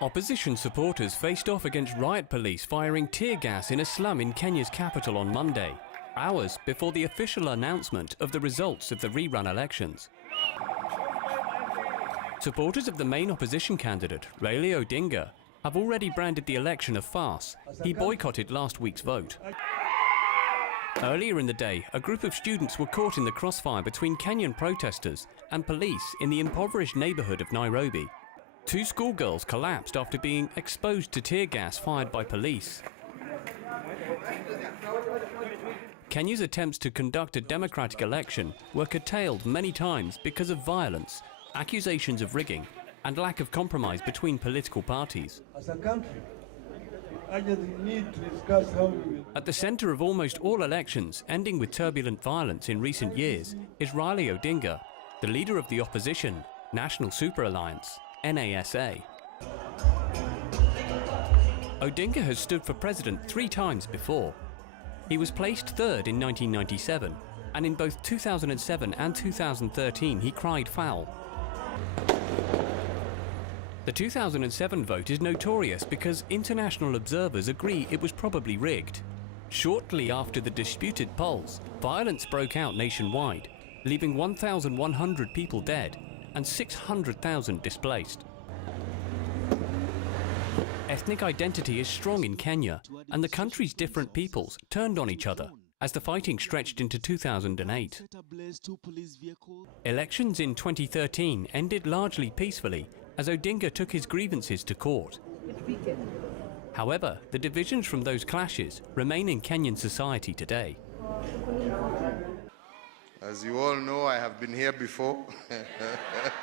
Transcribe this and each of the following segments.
Opposition supporters faced off against riot police firing tear gas in a slum in Kenya's capital on Monday, hours before the official announcement of the results of the rerun elections. Supporters of the main opposition candidate, Raila Odinga, have already branded the election a farce. He boycotted last week's vote. Earlier in the day, a group of students were caught in the crossfire between Kenyan protesters and police in the impoverished neighbourhood of Nairobi. Two schoolgirls collapsed after being exposed to tear gas fired by police. Kenya's attempts to conduct a democratic election were curtailed many times because of violence, accusations of rigging, and lack of compromise between political parties. As a country, I just need to discuss how we will... At the centre of almost all elections ending with turbulent violence in recent years is Raila Odinga, the leader of the opposition, National Super Alliance, NASA. Odinga has stood for president 3 times before. He was placed third in 1997, and in both 2007 and 2013 he cried foul. The 2007 vote is notorious because international observers agree it was probably rigged. Shortly after the disputed polls, violence broke out nationwide, leaving 1,100 people dead and 600,000 displaced. Ethnic identity is strong in Kenya, and the country's different peoples turned on each other as the fighting stretched into 2008. Elections in 2013 ended largely peacefully as Odinga took his grievances to court. However, the divisions from those clashes remain in Kenyan society today. As you all know, I have been here before.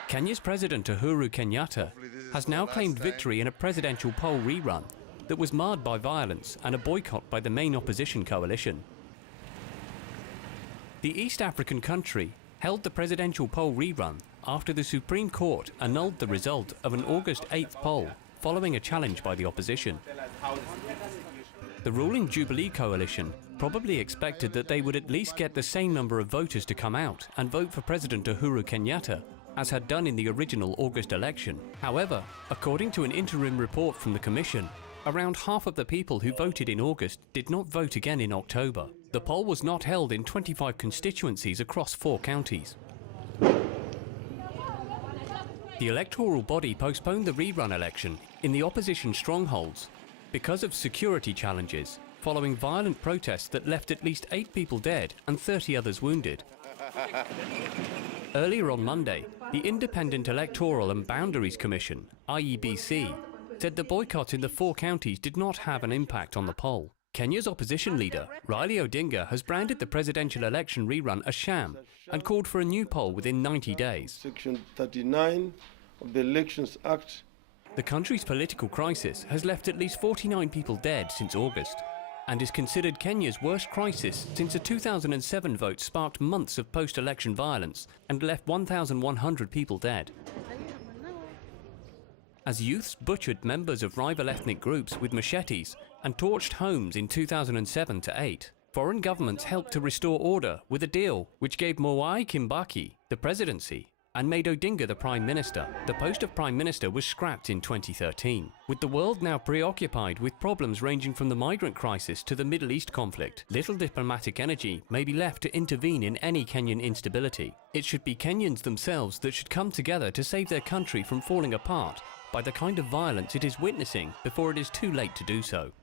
Kenya's President Uhuru Kenyatta has now claimed victory in a presidential poll rerun that was marred by violence and a boycott by the main opposition coalition. The East African country held the presidential poll rerun after the Supreme Court annulled the result of an August 8th poll following a challenge by the opposition. The ruling Jubilee coalition probably expected that they would at least get the same number of voters to come out and vote for President Uhuru Kenyatta as had done in the original August election. However, according to an interim report from the Commission, around half of the people who voted in August did not vote again in October. The poll was not held in 25 constituencies across 4 counties. The electoral body postponed the rerun election in the opposition strongholds because of security challenges, following violent protests that left at least 8 people dead and 30 others wounded. Earlier on Monday, the Independent Electoral and Boundaries Commission, IEBC, said the boycott in the 4 counties did not have an impact on the poll. Kenya's opposition leader, Raila Odinga, has branded the presidential election rerun a sham and called for a new poll within 90 days. Section 39 of the Elections Act. The country's political crisis has left at least 49 people dead since August and is considered Kenya's worst crisis since a 2007 vote sparked months of post-election violence and left 1,100 people dead. As youths butchered members of rival ethnic groups with machetes and torched homes in 2007 to 8, foreign governments helped to restore order with a deal which gave Mwai Kibaki the presidency and made Odinga the Prime Minister. The post of Prime Minister was scrapped in 2013. With the world now preoccupied with problems ranging from the migrant crisis to the Middle East conflict, little diplomatic energy may be left to intervene in any Kenyan instability. It should be Kenyans themselves that should come together to save their country from falling apart by the kind of violence it is witnessing before it is too late to do so.